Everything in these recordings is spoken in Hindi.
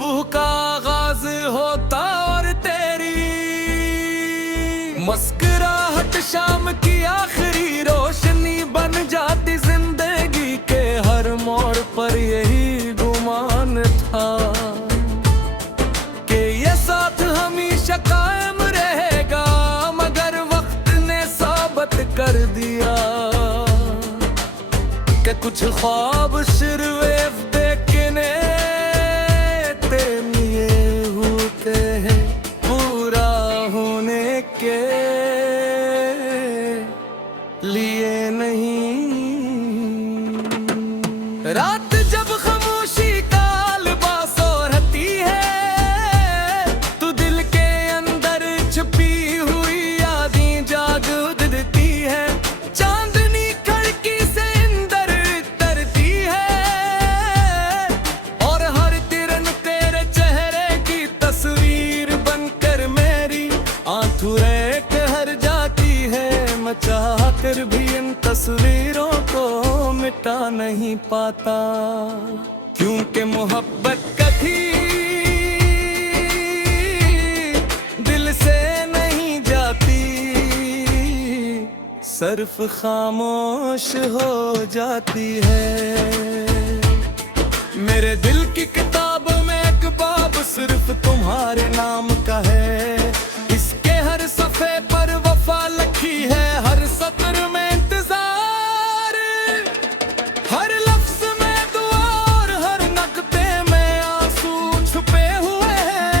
सुबह का आगाज होता और तेरी मुस्कुराहट शाम की आखिरी रोशनी बन जाती। जिंदगी के हर मोड़ पर यही गुमान था कि ये साथ हमेशा कायम रहेगा, मगर वक्त ने साबित कर दिया कि कुछ ख्वाब सिर्फ देखने लिए होते हैं, पूरा होने के लिए नहीं। रात जब खामोशी का लिबास ओढ़ती है तो दिल के अंदर छुपी हुई यादें जाग उठती है। चांदनी खिड़की से अंदर उतरती है और हर किरण तेरे चेहरे की तस्वीर बनकर मेरी आंखों के हर जाती है। मैं चाहकर भी इन तस्वीरों को मिटा नहीं पाता, क्योंकि मोहब्बत कभी दिल से नहीं जाती, सिर्फ खामोश हो जाती है। मेरे दिल की किताब में एक बाब सिर्फ तुम्हारे नाम का है। इसके हर सफ़े पर वफा लिखी है, हर सत्र में इंतजार, हर लफ्ज में दुआ और हर नक्ते में आंसू छुपे हुए हैं।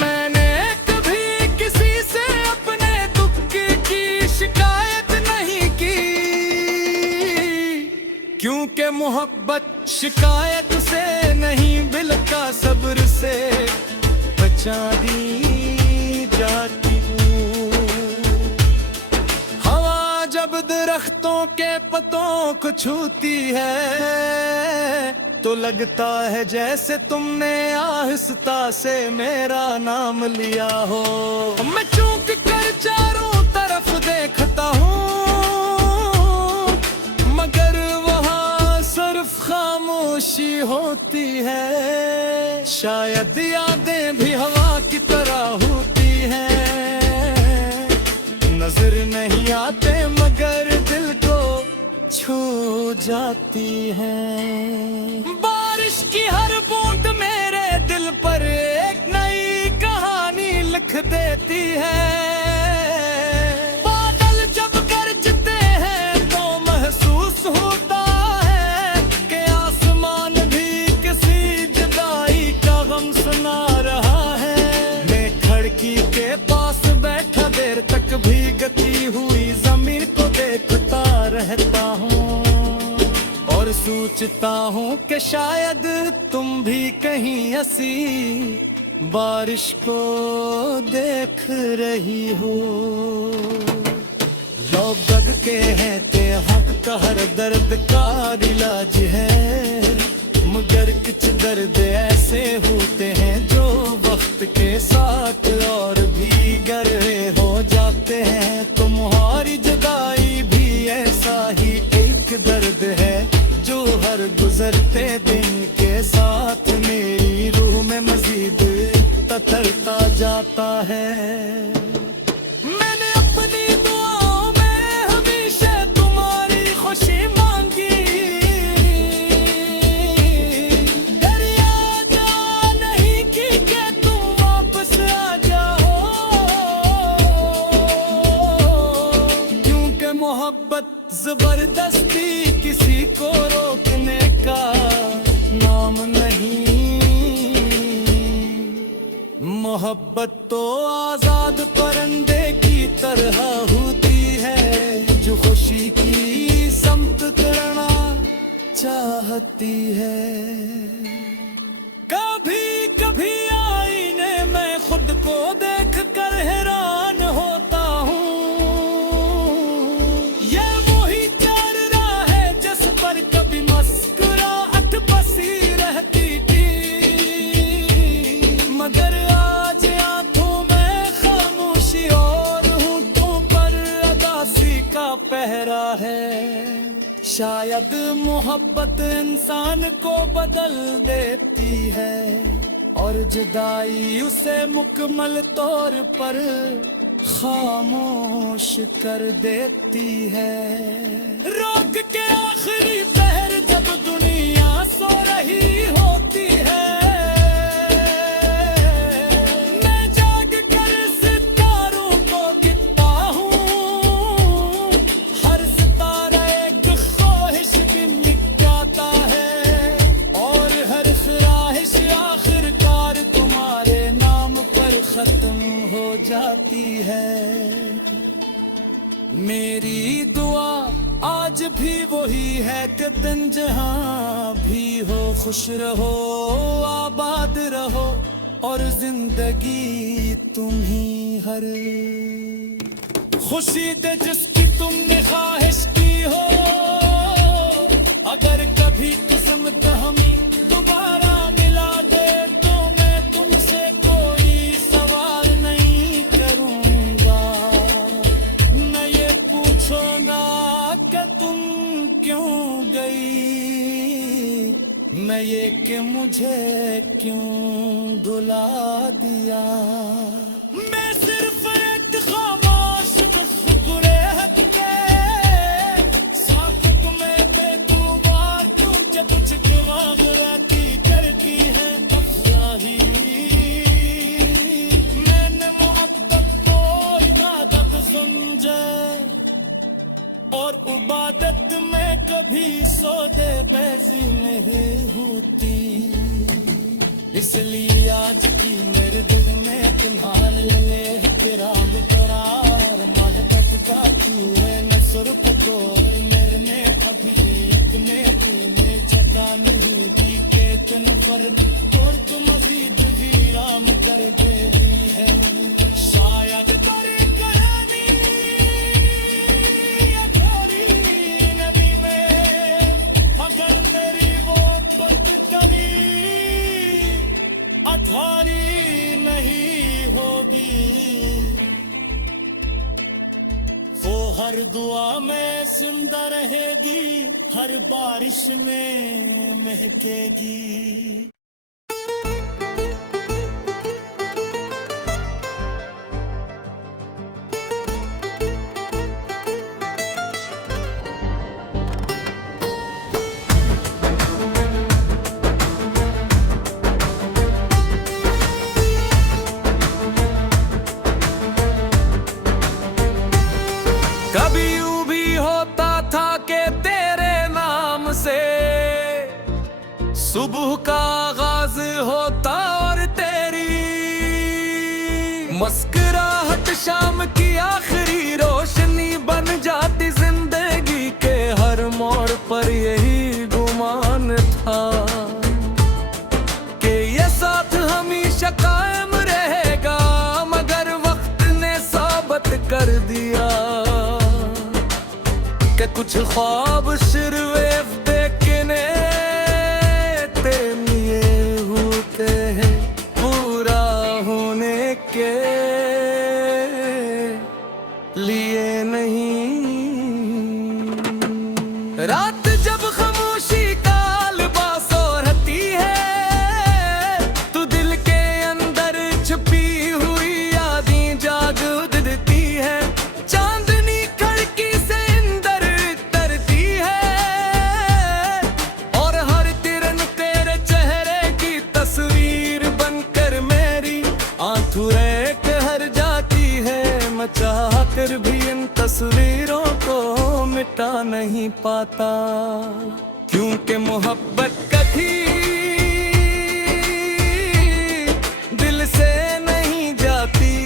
मैंने कभी किसी से अपने दुख की शिकायत नहीं की, क्योंकि मोहब्बत शिकायत से नहीं बल्कि सब्र से बचा दी जाती हूँ। हवा जब दरख्तों के पत्तों को छूती है तो लगता है जैसे तुमने आहिस्ता से मेरा नाम लिया हो। मैं चूक कर चारों तरफ देखता हूँ, मगर वहाँ सिर्फ खामोशी होती है। शायद यादें भी हवा की तरह होती हैं, नजर नहीं आते मगर दिल को छू जाती हैं। बारिश की हर बूंद मेरे दिल पर एक नई कहानी लिख देती है। बादल जब गरजते हैं तो महसूस होता है कि आसमान भी किसी जुदाई का गम सुना रहा है। मैं खिड़की के पास बैठा देर तक भीगती हुई जमीन को देखता रहता हूँ और सोचता हूँ कि शायद तुम भी कहीं ऐसी बारिश को देख रही हो। लोग दग के हैं ते हक का हर दर्द का इलाज है, मगर कुछ दर्द ऐसे होते हैं जो वक्त के साथ और भी गहरे हो जाते हैं। तुम्हारी जुदाई भी ऐसा ही एक दर्द है जो हर गुजरते दिन के साथ मेरी रूह में मजीद ततरता जाता है। मैंने अपनी दुआओं में हमेशा तुम्हारी खुशी मांगी, मोहब्बत जबरदस्ती किसी को रोकने का नाम नहीं। मोहब्बत तो आजाद परिंदे की तरह होती है जो खुशी की समत करना चाहती है। कभी कभी आईने में खुद को देख कर हैरान होता हूँ, कभी मुस्कुराहट बसी रहती थी, मगर आज आंखों में खामोशी और होंठों पर अदासी का पहरा है। शायद शायद मोहब्बत इंसान को बदल देती है और जुदाई उसे मुकम्मल तौर पर खामोश कर देती है। रोक के आखिरी पहर जब दुनिया सो रही होती है, मैं जाग कर सितारों को गिनता हूँ। हर सितारा एक ख्वाहिश भी मिटाता है और हर ख्वाहिश आखिरकार तुम्हारे नाम पर खत्म हो जाती है। मेरी दुआ आज भी वही है कि दिन जहां भी हो खुश रहो, आबाद रहो और जिंदगी तुम ही हर खुशी दे जिसकी तुमने ख्वाहिश की हो। अगर कभी किस्मत हमें दोबारा मिला दे तो मैं तुमसे कोई सवाल नहीं करूंगा। मैं ये पूछूंगा कि तुम क्यों गई, मैं ये कि मुझे क्यों भुला दिया। मैं सिर्फ एक खामोश गुरेहत के साथ में बेतुबार तुझे कुछ दिमाग रहती करती है अफवाही। मैंने मोहब्बत को इबादत समझा और इबादत में कभी सौदे बैजी नहीं होती। इसलिए आज की मेरे दिल में तुम्हारे लिए किराम करार मोहब्बत का तू है नसर पतोर। मेरे में कभी इतने तुमने चका नहीं दी के तुम फर्क और तुम मजीद भी राम कर दे है। शायद करे करानी नबी में अगर मेरी वो पत कभी अधारी नहीं होगी, वो हर दुआ में जिंदा रहेगी, हर बारिश में महकेगी। कभी यूं भी होता था कि तेरे नाम से सुबह का आगाज होता और तेरी मुस्कुराहट शाम की आखिरी रोशनी बन जाती। जिंदगी के हर मोड़ पर यही गुमान था कि ये साथ हमेशा कायम रहेगा, मगर वक्त ने साबित कर दिया कि कुछ ख्वाब सिर्फ देखने लिए होते हैं, पूरा होने के लिए नहीं। रात जब खामोशी का लिबास ओढ़ती है तो दिल के अंदर छुपी हुई यादें जाग उठती है। चांदनी खिड़की से अंदर तरती है और हर तिरन तेरे चेहरे की तस्वीर बनकर मेरी आंखों रेख हर जाती है। मैं चाहकर भी इन तस्वीरों को मिटा नहीं पाता, क्योंकि मोहब्बत कभी दिल से नहीं जाती,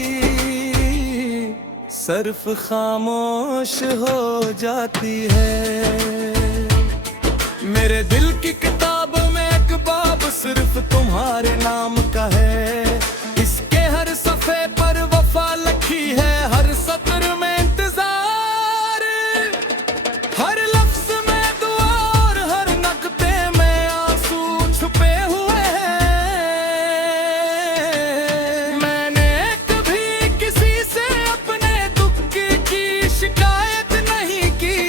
सिर्फ खामोश हो जाती है। मेरे दिल की किताब में एक बाब सिर्फ तुम्हारे नाम का है। इसके हर सफ़े पर वफा लिखी है, हर सत्र में इंतजार, हर लफ्ज में दुआ और हर नक्ते में आंसू छुपे हुए हैं। मैंने कभी किसी से अपने दुख की शिकायत नहीं की,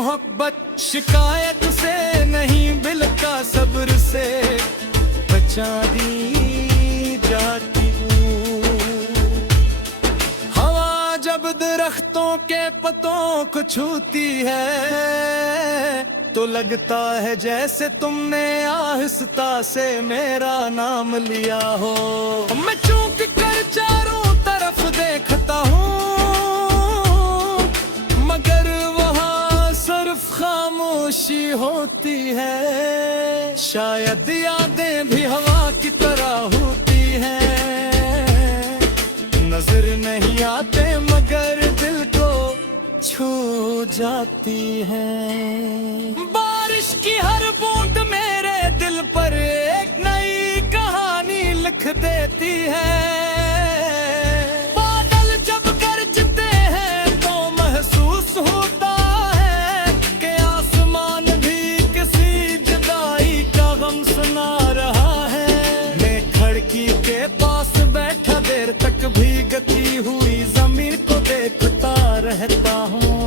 मोहब्बत शिकायत से नहीं बिलका सब्र से बचा दी जाती हूँ। हवा जब दरख्तों के पत्तों को छूती है तो लगता है जैसे तुमने आहिस्ता से मेरा नाम लिया हो। मैं चूक कर चारों तरफ देखता हूँ मगर वहाँ सिर्फ खामोशी होती है। शायद यादें भी हवा की तरह होती हैं, नजर नहीं आते मगर दिल को छू जाती है। बारिश की हर बूंद मेरे दिल पर एक नई कहानी लिख देती है। बादल जब गरजते हैं तो महसूस होता है कि आसमान भी किसी जुदाई का गम सुना रहा है। मैं खिड़की के पास बैठा देर तक भीगती हुई जमीन को देखता रहता हूँ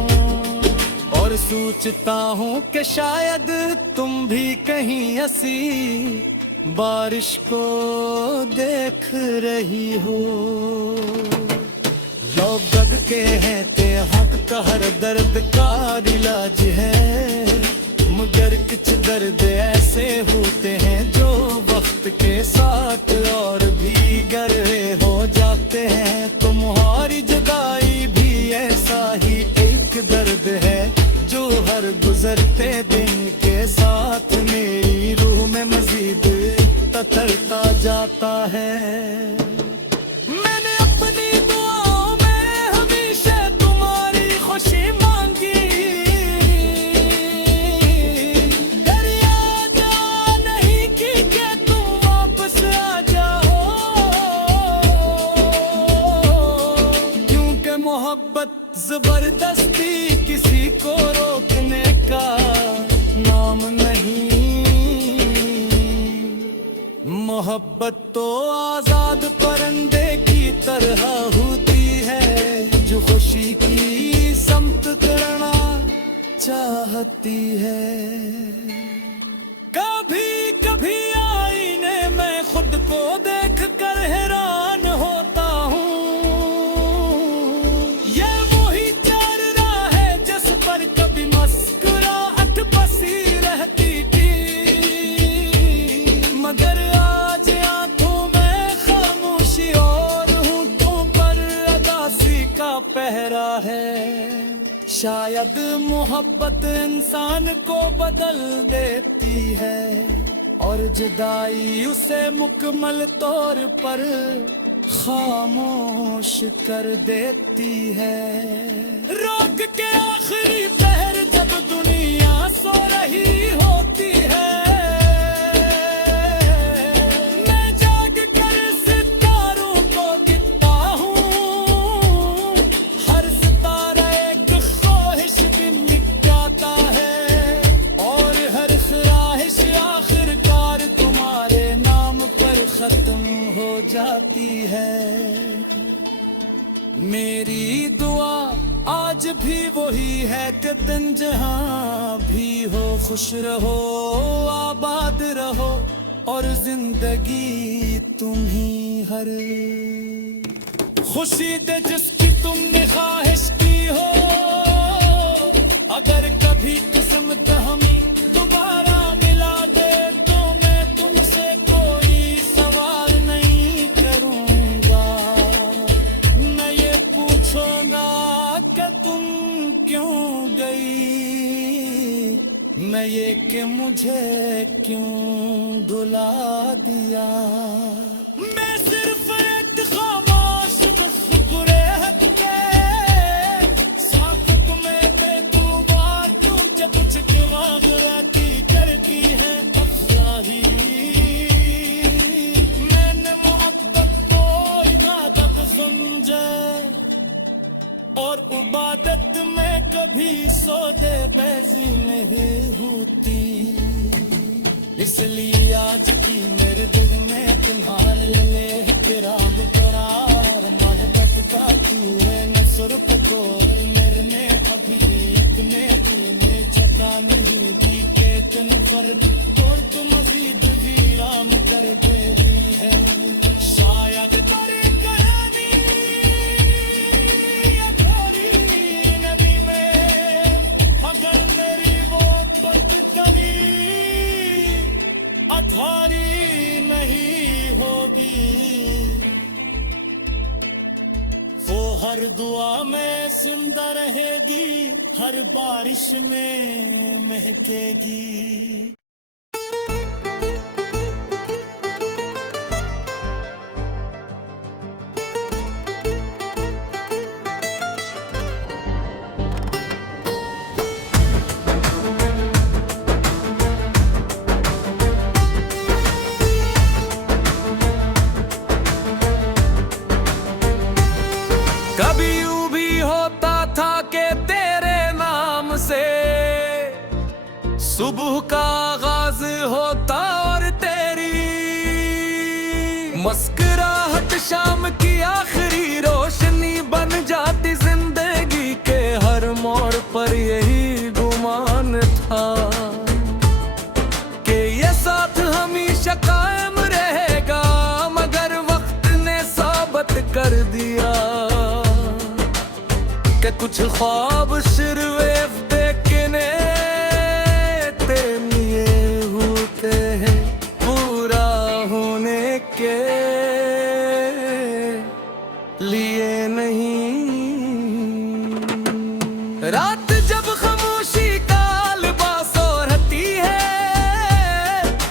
और सोचता हूँ कि शायद तुम भी कहीं ऐसी बारिश को देख रही हो। लोग दबके हैं ते हक का हर दर्द का इलाज है, मगर कुछ दर्द ऐसे होते हैं जो वक्त के साथ और भी गहरे हो जाते हैं। तुम्हारी जुदाई भी ऐसा ही एक दर्द है जो हर गुजरते दिन के साथ मेरी रूह में मजीद ततरता जाता है। मैंने अपनी दुआओं में हमेशा तुम्हारी खुशी मांगी, घर याद नहीं की कि तुम वापस आ जाओ, क्योंकि मोहब्बत जबरदस्ती किसी को रोकने का नाम नहीं। मोहब्बत तो आजाद परिंदे की तरह होती है जो खुशी की समत करना चाहती है। कभी कभी आईने में खुद को देख कर हैरान होता हूँ, ये वही चेहरा है जिस पर कभी मुस्कुराहट बसी रहती थी, मगर आज आंखों में खामोशी और होंठों पर अदासी का पहरा है। शायद मोहब्बत इंसान को बदल देती है और जुदाई उसे मुकम्मल तौर पर खामोश कर देती है। रोक के आखिरी पहर जब दुनिया सो रही होती है, मैं जाग कर सितारों को गिनता हूँ। हर सितारा एक ख्वाहिश भी मिटाता है और हर ख्वाहिश आखिरकार तुम्हारे नाम पर खत्म हो जाती है। मेरी दुआ आज भी वही है कि दिन जहां भी हो खुश रहो, आबाद रहो और जिंदगी तुम ही हर खुशी दे जिसकी तुमने ख्वाहिश की हो। अगर कभी किस्मत हमें दोबारा मिला दे तो मैं तुमसे कोई सवाल नहीं करूंगा, मैं ये पूछूंगा कि तुम क्यों गई, मैं ये कि मुझे क्यों भुला दिया। मैं सिर्फ एक खामोश शुक्र के साथ में बेतुबार तू जब कुछ दिमाग रहती करती है अफवाही। मैंने मोहब्बत को इबादत समझा और इबादत में कभी सौदे बैजी नहीं होती, इसलिए आज की मेरे दिल में तुम्हारे लिए एहतराम करार मोहब्बत का तू है नसर को और मेरे में अभी इतने तूने छता नहीं दी के तुम फर्क और तुम मजीद भी राम कर दे रही है शायद तेरी कहानी अधूरी नदी में अगर मेरी वो पत कभी अधूरी नहीं होगी वो हर दुआ में जिंदा रहेगी हर बारिश में महकेगी कभी यूं भी होता था कि तेरे नाम से सुबह का आगाज होता और तेरी मुस्कुराहट शाम की आखिरी रोशनी बन जाती जिंदगी के हर मोड़ पर यही गुमान था कि ये साथ हमेशा कायम रहेगा मगर वक्त ने साबित कर दिया कि कुछ ख्वाब सिर्फ देखने ते लिए होते हैं पूरा होने के लिए नहीं रात जब खामोशी का लिबास ओढ़ती है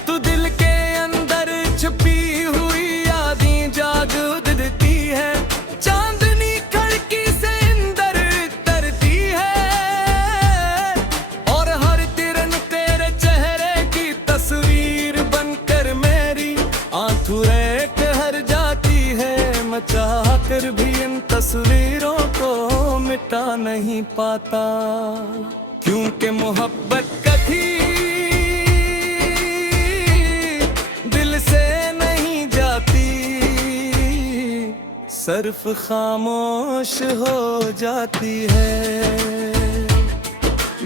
तो दिल के अंदर छुपी हुई यादें जाग उठती है चांदनी खिड़की से चाह कर भी इन तस्वीरों को मिटा नहीं पाता क्योंकि मोहब्बत कभी दिल से नहीं जाती सिर्फ खामोश हो जाती है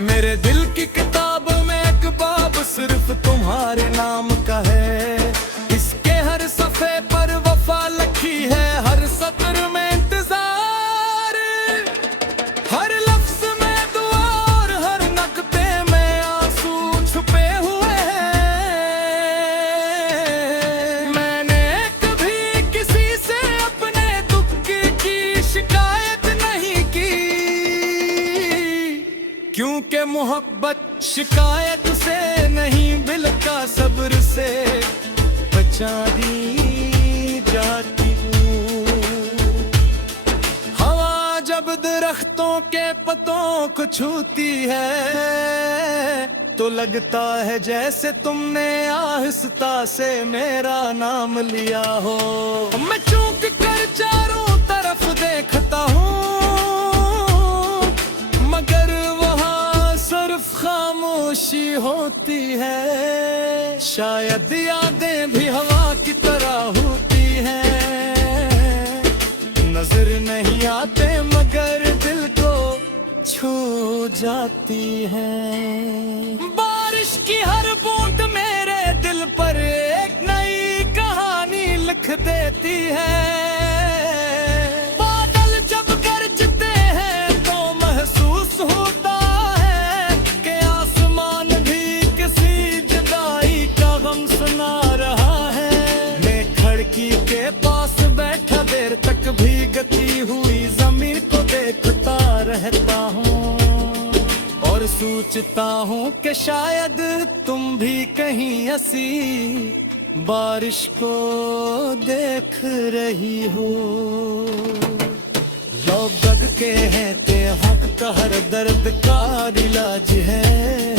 मेरे दिल की किताब में एक बाब सिर्फ तुम्हारे नाम का है इसके हर सफ़े पर वफा लिखी है हर सत्र में इंतजार हर लफ्ज में दुआ और हर नक्ते में आंसू छुपे हुए हैं मैंने कभी किसी से अपने दुख की शिकायत नहीं की क्योंकि मोहब्बत शिकायत से नहीं बिल्का सब्र से बचा दी जाती हवा जब दरख्तों के पत्तों को छूती है तो लगता है जैसे तुमने आहिस्ता से मेरा नाम लिया हो मैं चूक कर चारों तरफ देखता हूँ मगर वहाँ सिर्फ खामोशी होती है शायद यादें भी हवा की तरह होती हैं नजर नहीं आते मगर दिल को छू जाती हैं बारिश की हर बूंद मेरे दिल पर एक नई कहानी लिख देती है बादल जब गरजते हैं तो महसूस होता है कि आसमान भी किसी जुदाई का गम सुना रहा है मैं खिड़की के पास बैठा देर तक भीगती हुई जमीन को देखता रहता हूँ और सोचता हूँ कि शायद तुम भी कहीं ऐसी बारिश को देख रही हो लोग दग के हैं ते हक का हर दर्द का इलाज है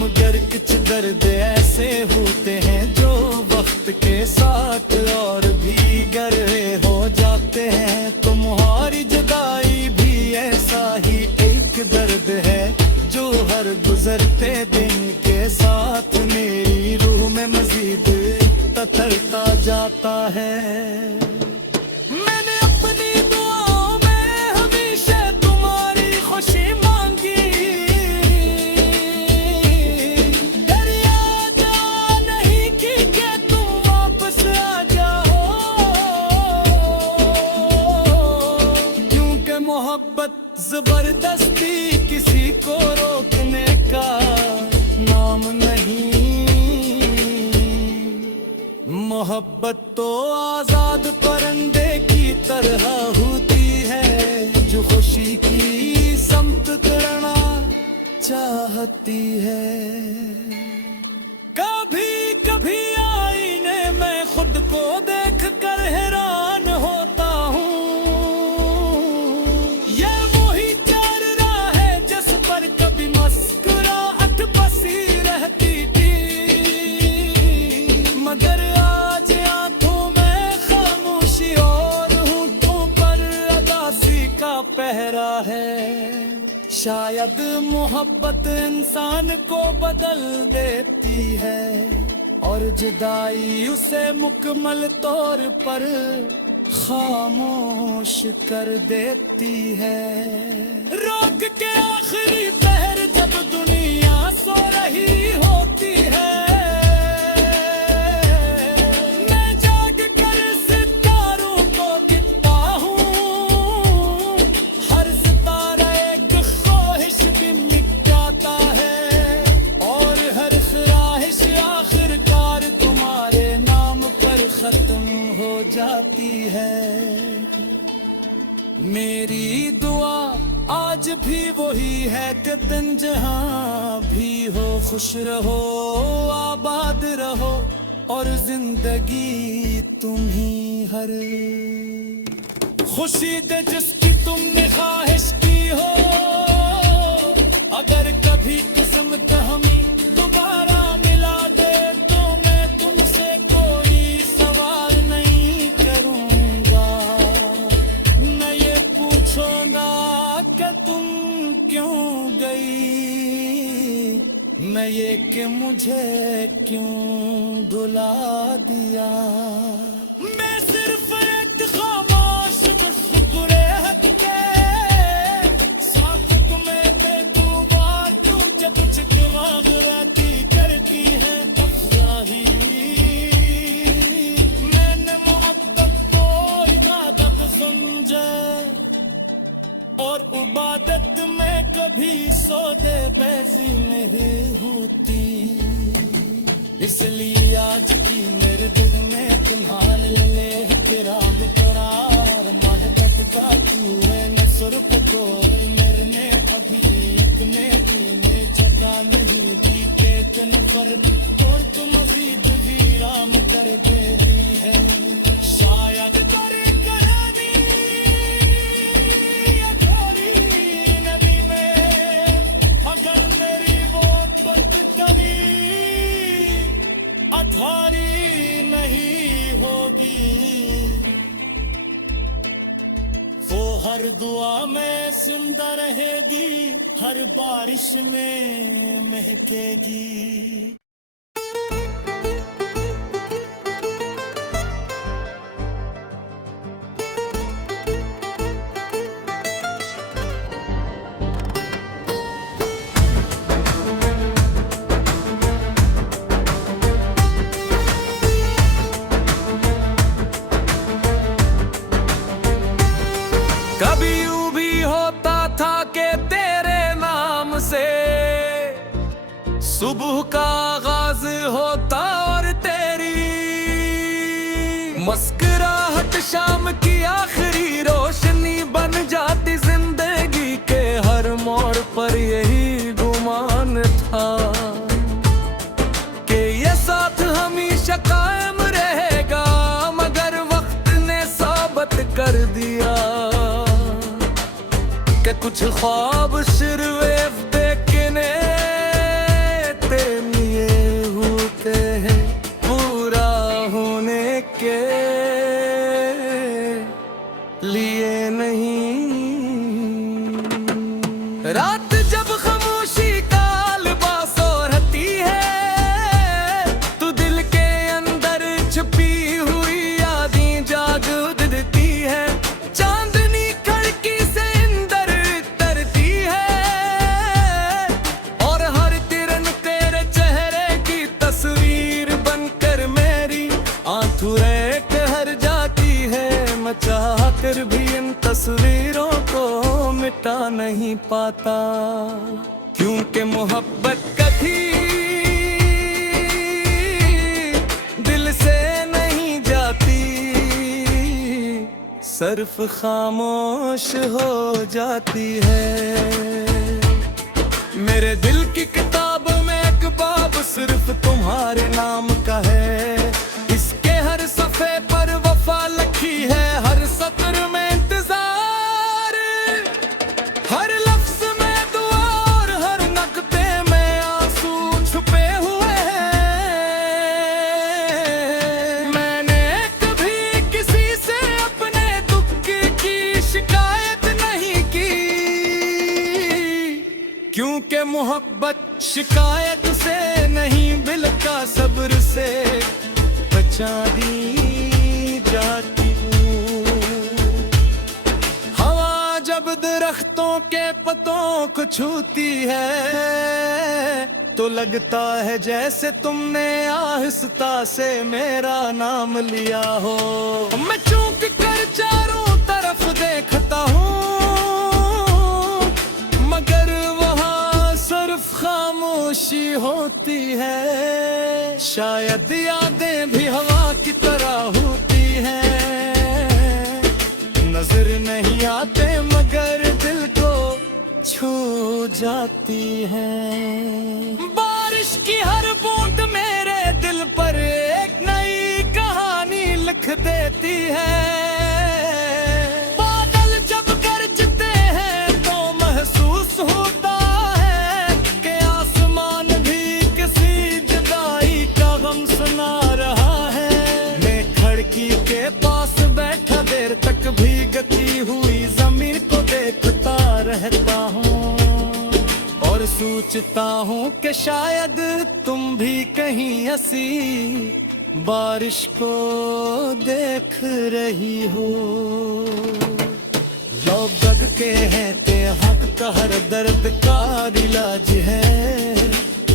मगर कुछ दर्द ऐसे होते हैं जो वक्त के साथ और भी गहरे हो जाते हैं तुम्हारी जुदाई भी ऐसा ही एक दर्द है जो हर गुजरते दिन के साथ मेरी रूह में मजीद तथरता जाता है मैंने अपनी दुआओं मोहब्बत तो आजाद परिंदे की तरह होती है, जो खुशी की समत करना चाहती है। कभी कभी आईने में खुद को देख कर हैरान होता हूँ, ये वही चेहरा है जिस पर कभी मुस्कुराहट बसी रहती थी, मगर आज आंखों में खामोशी और होठों पर अदासी का पहरा है। शायद मोहब्बत इंसान को बदल देती है और जुदाई उसे मुकम्मल तौर पर खामोश कर देती है। रोक के आखिरी पहर जब दुनिया सो रही होती है, मैं जाग कर सितारों को गिनता हूँ, हर सितारा एक ख्वाहिश भी मिट जाता है और हर ख्वाहिश आखिरकार तुम्हारे नाम पर खत्म हो जाती है। मेरी दुआ आज भी वही है कि दिन जहां भी हो खुश रहो, आबाद रहो और जिंदगी तुम्ही हर खुशी दे जिसकी तुमने ख्वाहिश की हो। अगर कभी किस्मत हमें दोबारा मिला दे तो मैं तुमसे कोई सवाल नहीं करूंगा, न ये पूछूंगा कि तुम क्यों गई, मैं ये कि मुझे क्यों भुला दिया। मैं सिर्फ एक खामोश शुक्र हक के साथ में बेदुबार तुझे कुछ दिमाग रहती करती है अफवाही। मैंने मोहब्बत को इबादत समझा और इबादत में कभी सौदे बैजी नहीं होती, इसलिए आज की मेरे दिल में तुम्हारे लिए किराम करार मोहब्बत का तूने नसर को मेरे ने अभी इतने तूने चका नहीं दी के तन पर और तुम मजीद वीराम कर दे रही है। शायद करे करानी या थोड़ी नमी में अगर मेरी वो पत कभी अधारी नहीं होगी, वो हर दुआ में जिंदा रहेगी, हर बारिश में महकेगी। कभी यूं भी होता था कि तेरे नाम से सुबह का आगाज होता और तेरी मुस्कुराहट शाम की आखिरी रोशनी बन जाती। जिंदगी के हर मोड़ पर यही गुमान था कि ये साथ हमेशा कायम रहेगा, मगर वक्त ने साबित कर दिया कि कुछ ख्वाब सिर्फ देखने ते लिए होते हैं, पूरा होने के लिए नहीं। रात जब खामोशी का लिबास ओढ़ती है तो दिल के अंदर छुपी हुई यादें जाग उठती है। चांदनी खिड़की से अंदर तरती है और हर किरण तेरे चेहरे की तस्वीर बनकर मेरी आंखों कर जाती है। मैं चाह कर भी इन तस्वीरों को मिटा नहीं पाता, क्योंकि मोहब्बत कभी दिल से नहीं सिर्फ खामोश हो जाती है। मेरे दिल की किताब में एक बाब सिर्फ तुम्हारे नाम का है। इसके हर सफ़े पर वफा लिखी है, हर सत्र में इंतजार, हर लफ्ज में दुआ और हर नक्ते में आंसू छुपे हुए हैं। मैंने कभी किसी से अपने दुख की शिकायत नहीं की, क्योंकि मोहब्बत शिकायत से नहीं बिल्का सब्र से बचा दी जाती हूँ। हवा जब दरख्तों के पत्तों को छूती है तो लगता है जैसे तुमने आहिस्ता से मेरा नाम लिया हो। मैं चूक कर चारों तरफ देखता हूँ, मगर वहाँ सिर्फ खामोशी होती है। शायद यादें भी हवा की तरह होती हैं, नजर नहीं आते मगर दिल को छू जाती हैं। बारिश की हर बूंद मेरे दिल पर एक नई कहानी लिख देती है। बादल जब गरजते हैं तो महसूस होता है कि आसमान भी किसी जुदाई का गम सुना रहा है। मैं खिड़की के पास बैठा देर तक भीगती हुई जमीन को देखता रहता हूँ और सोचता हूँ कि शायद तुम भी कहीं ऐसी बारिश को देख रही हो। लोग दग के हैं ते हक का हर दर्द का इलाज है,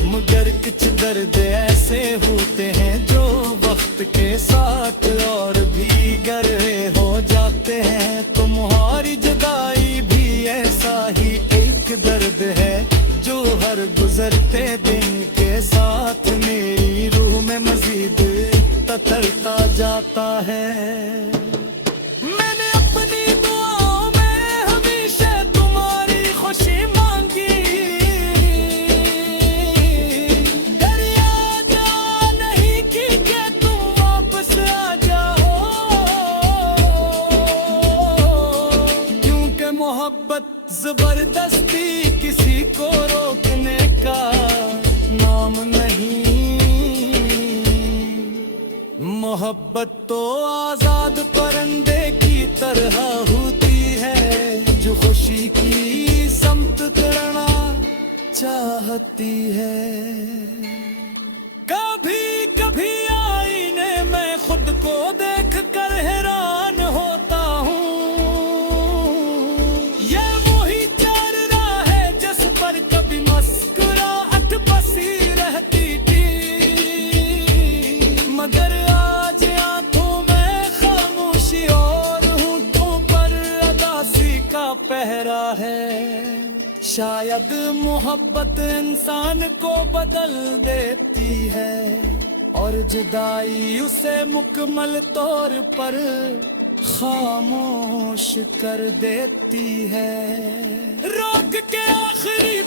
मगर कुछ दर्द ऐसे होते हैं जो वक्त के साथ और भी गहरे हो जाते हैं। तुम्हारी जुदाई भी ऐसा ही एक दर्द है जो हर गुजरते दिन के साथ मेरी रूह में मजीद ततरता जाता है। मैंने अपनी दुआओं में हमेशा तुम्हारी खुशी मांगी, दरिया जा नहीं की कि तुम वापस आ जाओ, क्योंकि मोहब्बत जबरदस्ती किसी को रोकने का नाम नहीं। मोहब्बत तो आजाद परिंदे की तरह होती है जो खुशी की समत करना चाहती है। कभी कभी आईने में खुद को देख कर हैरान होता हूँ, ये वही चेहरा है जिस पर कभी मुस्कुराहट बसी रहती थी, मगर आज आंखों में खामोशी और होठों पर अदासी का पहरा है। शायद मोहब्बत इंसान को बदल देती है और जुदाई उसे मुकम्मल तौर पर खामोश कर देती है। रोक के आखिरी